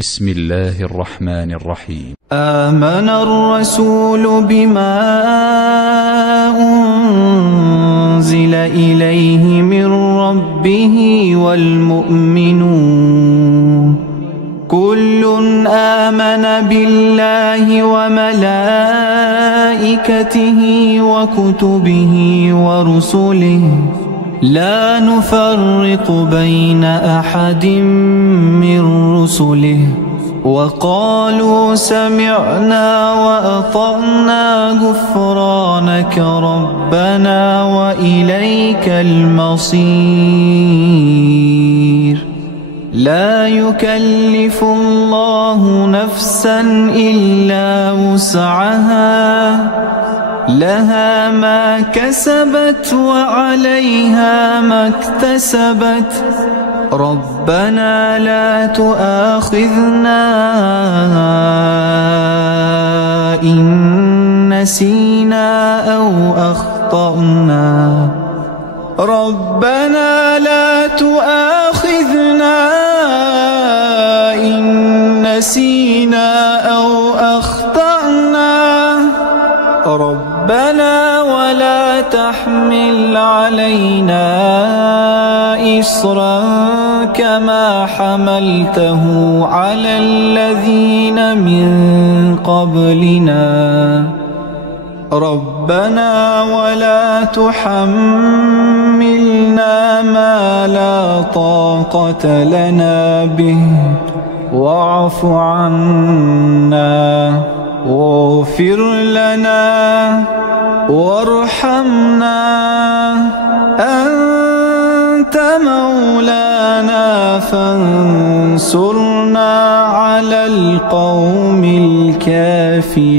بسم الله الرحمن الرحيم. آمن الرسول بما أنزل إليه من ربه والمؤمنون كل آمن بالله وملائكته وكتبه ورسله لا نفرق بين أحد من رسله وقالوا سمعنا وأطعنا غفرانك ربنا وإليك المصير. لا يكلف الله نفسا إلا وسعها لها ما كسبت وعليها ما اكتسبت ربنا لا تؤاخذنا إن نسينا أو أخطأنا ربنا لا تؤاخذنا إن نسينا أو أخطأنا ربنا ولا تحمل علينا إصرا كما حملته على الذين من قبلنا ربنا ولا تحملنا ما لا طاقة لنا به واعف عنا واغفر لنا وارحمنا أنت مولانا فانصرنا على القوم الكافرين.